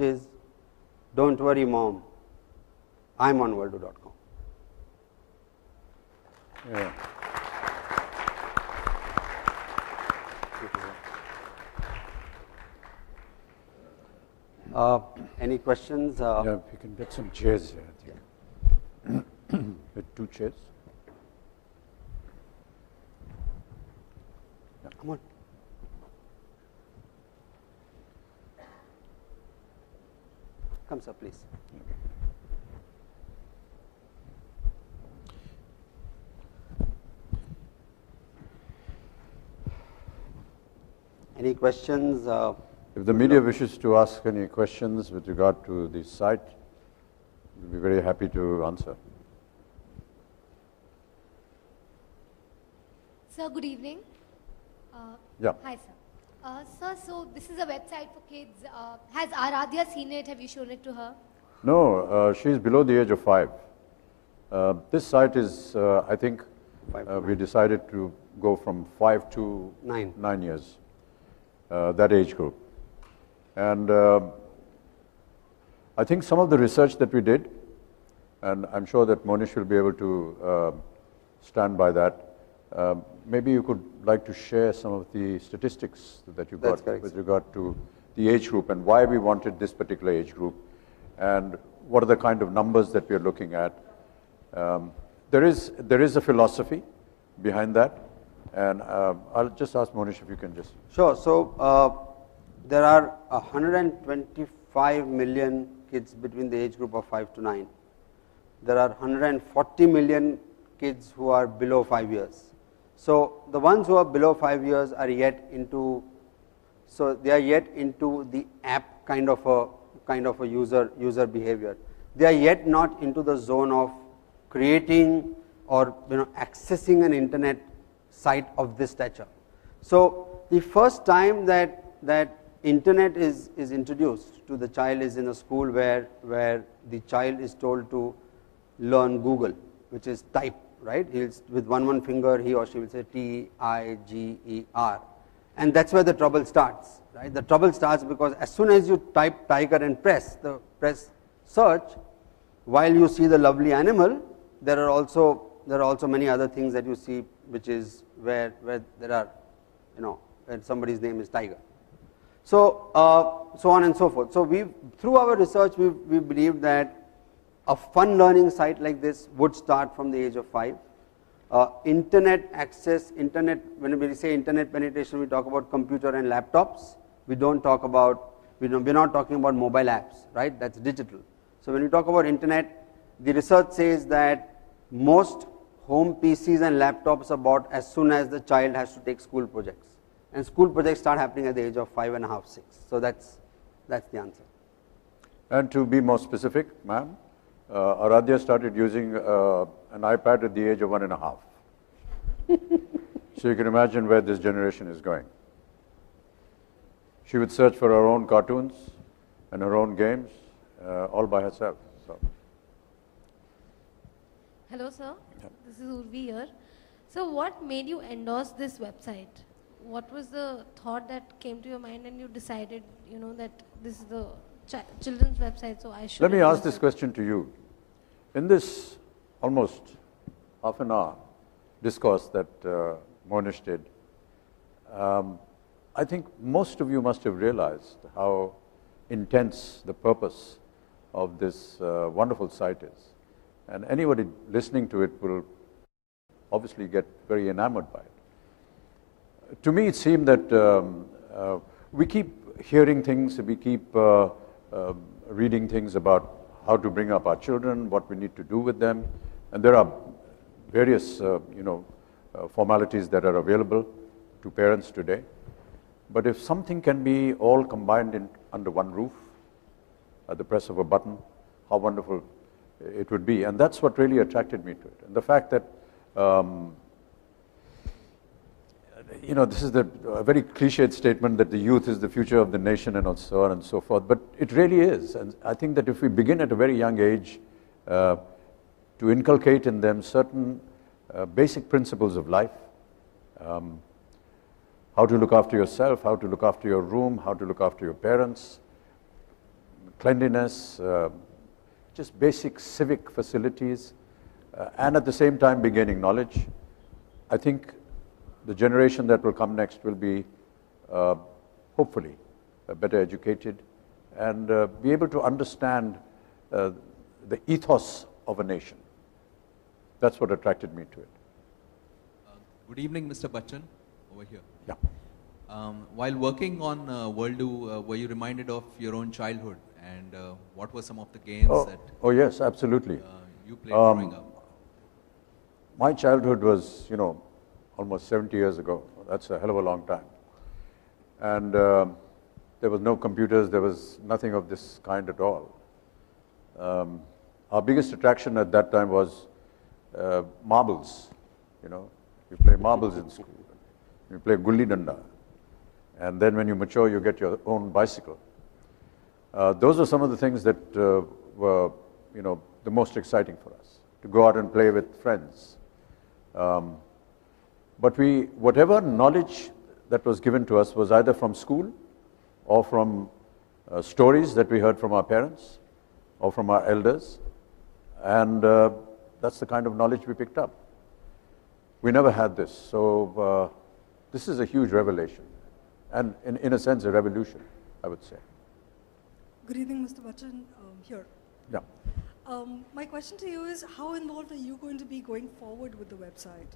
which is, don't worry mom, I'm on worldo.com. Yeah. Any questions? Yeah, if you can get some chairs here. With 2 chairs. Yeah. Come on. Come, sir, please. Any questions? If the media wishes to ask any questions with regard to the site, we'll be very happy to answer. Sir, good evening. Yeah. Hi, sir. Sir, so this is a website for kids. Has Aradhya seen it? Have you shown it to her? No, she's below the age of 5. This site is, I think, we decided to go from 5 to 9 years, that age group. And I think some of the research that we did, and I'm sure that Monish will be able to stand by that, maybe you could like to share some of the statistics that you got with regard to the age group and why we wanted this particular age group and what are the kind of numbers that we are looking at. There is a philosophy behind that, and I'll just ask Monish if you can just... Sure. So there are 125 million kids between the age group of 5 to 9. There are 140 million kids who are below 5 years. So the ones who are below 5 years are yet into, so they are yet into the app kind of a user behavior. They are yet not into the zone of creating or accessing an internet site of this stature. So the first time that internet is introduced to the child is in a school where the child is told to learn Google, which is type, right? With one finger he or she will say T-I-G-E-R, and that's where the trouble starts, right? The trouble starts because as soon as you type tiger and press search, while you see the lovely animal, there are also many other things that you see, which is where there are, when somebody's name is tiger. So so on and so forth. So through our research we believed that a fun learning site like this would start from the age of 5. Internet access, when we say internet penetration, we talk about computer and laptops. We don't talk about, we're not talking about mobile apps, right? That's digital. So when we talk about internet, the research says that most home PCs and laptops are bought as soon as the child has to take school projects. And school projects start happening at the age of 5.5, 6. So that's the answer. And to be more specific, ma'am, Aradhya started using an iPad at the age of 1.5. So you can imagine where this generation is going. She would search for her own cartoons and her own games all by herself. So. Hello, sir. Yep. This is Urvi here. So what made you endorse this website? What was the thought that came to your mind and you decided, that this is the children's website, so I should... Let me ask this question to you. In this almost half an hour discourse that Monish did, I think most of you must have realized how intense the purpose of this wonderful site is. And anybody listening to it will obviously get very enamored by it. To me, it seemed that we keep hearing things, we keep reading things about how to bring up our children, what we need to do with them, and there are various formalities that are available to parents today. But if something can be all combined under one roof at the press of a button, how wonderful it would be. And that's what really attracted me to it. And the fact that this is a very cliched statement that the youth is the future of the nation and so on and so forth, but it really is. And I think that if we begin at a very young age to inculcate in them certain basic principles of life, how to look after yourself, how to look after your room, how to look after your parents, cleanliness, just basic civic facilities, and at the same time be gaining knowledge. I think the generation that will come next will be, hopefully, better educated and be able to understand the ethos of a nation. That's what attracted me to it. Good evening, Mr. Bachchan, over here. Yeah. While working on Worldu, were you reminded of your own childhood, and what were some of the games that Oh yes, absolutely. you played growing up? My childhood was, almost 70 years ago. That's a hell of a long time. And there was no computers, there was nothing of this kind at all. Our biggest attraction at that time was marbles. You play marbles in school. You play gulli danda. And then when you mature, you get your own bicycle. Those are some of the things that were, the most exciting for us, to go out and play with friends. But whatever knowledge that was given to us was either from school or from stories that we heard from our parents or from our elders. And that's the kind of knowledge we picked up. We never had this. So this is a huge revelation. And in a sense, a revolution, I would say. Good evening, Mr. Bachchan. Here. Yeah. My question to you is, how involved are you going to be going forward with the website?